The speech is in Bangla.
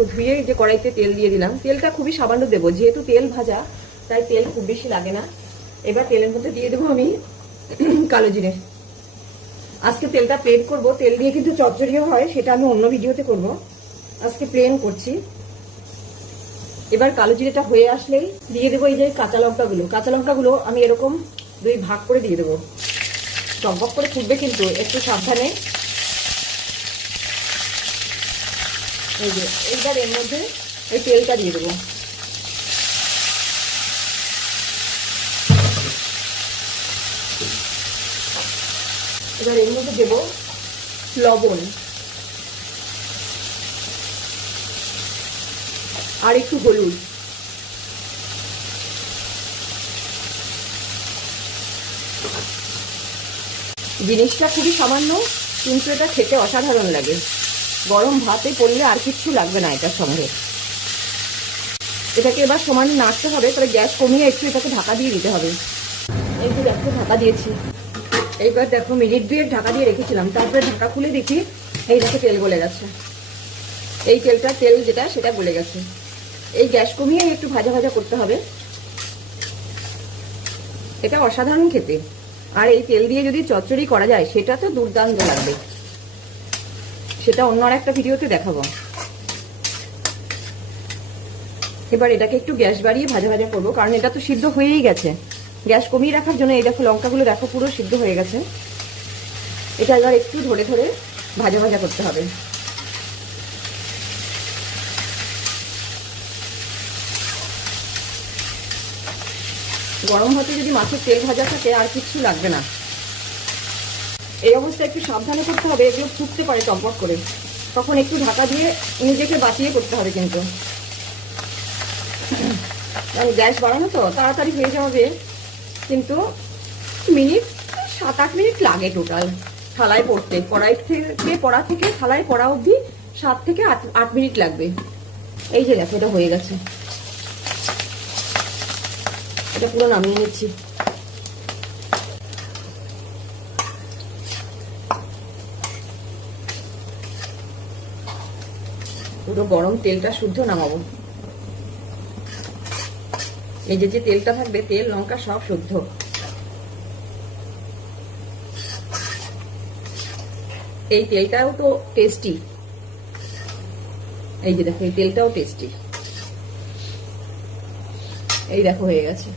দেখো ধুয়ে যে কড়াইতে তেল দিয়ে দিলাম। তেলটা খুবই সামান্য দেবো, যেহেতু তেল ভাজা তাই তেল খুব বেশি লাগে না। এবার তেলের মধ্যে দিয়ে দেবো আমি কালো জিরে। আজকে তেলটা প্লেন করব, তেল দিয়ে কিন্তু চচ্চড়িও হয়, সেটা আমি অন্য ভিডিওতে করব, আজকে প্লেন করছি। এবার কালো জিরেটা হয়ে আসলেই দিয়ে দেবো এই যে কাঁচা লঙ্কাগুলো। কাঁচা লঙ্কাগুলো আমি এরকম 2 ভাগ করে দিয়ে দেবো। টকবক করে ফুটবে কিন্তু, একটু সাবধানে। এই যে এইবার এর মধ্যে এই তেলটা দিয়ে দেবো। এবার এর মধ্যে দেবো লবণ আর একটু হলুদ। জিনিসটা খুবই সামান্য, কিন্তু এটা খেতে অসাধারণ লাগে। গরম ভাতে পড়লে আর কিচ্ছু লাগবে না এটার সঙ্গে। এটাকে এবার সমান নাড়তে হবে, তবে গ্যাস কমিয়ে একটু এটাকে ঢাকা দিয়ে দিতে হবে। এই যে দেখো ঢাকা দিয়েছি। এইবার দেখো মিনিট 2 ঢাকা দিয়ে রেখেছিলাম, তারপরে ঢাকা খুলে দেখি এই দেখো তেল গলে গেছে। এই তেল যেটা সেটা গলে গেছে। এই গ্যাস কমিয়ে একটু ভাজা ভাজা করতে হবে। এটা অসাধারণ খেতে, আর এই তেল দিয়ে যদি চচ্চড়ি করা যায় সেটা তো দুর্দান্ত লাগবে। সেটা অন্য আর একটা ভিডিওতে দেখাবো। এবার এটাকে একটু গ্যাস বাড়িয়ে ভাজা ভাজা করবো, কারণ এটা তো সিদ্ধ হয়েই গেছে। গ্যাস কমিয়ে রাখার জন্য এই দেখো লঙ্কাগুলো দেখো পুরো সিদ্ধ হয়ে গেছে। এটা এবার একটু ধরে ধরে ভাজা ভাজা করতে হবে। গরম ভাতে যদি মাছের তেল ভাজা থাকে আর কিচ্ছু লাগবে না। এই অবস্থায় একটু সাবধানে করতে হবে, এগুলো ফুটতে পারে টকবক করে, তখন একটু ঢাকা দিয়ে নিজেকে বাঁচিয়ে করতে হবে। কিন্তু গ্যাস বাড়ানো তো তাড়াতাড়ি হয়ে যাবে, কিন্তু মিনিট 7-8 মিনিট লাগে টোটাল থালায় পড়তে। কড়াই থেকে পড়া থেকে থালায় পড়া অবধি 7 থেকে 8 মিনিট লাগবে। এই যে দেখো এটা হয়ে গেছে, এটা পুরো নামিয়ে নিচ্ছি। পুরো গরম তেলটা শুদ্ধ নামাবো। এই যে তেলটা থাকবে, তেল লঙ্কা সব শুদ্ধ। এই তেলটাও তো টেস্টি। এই যে দেখো এই তেলটাও টেস্টি। এই দেখো হয়ে গেছে।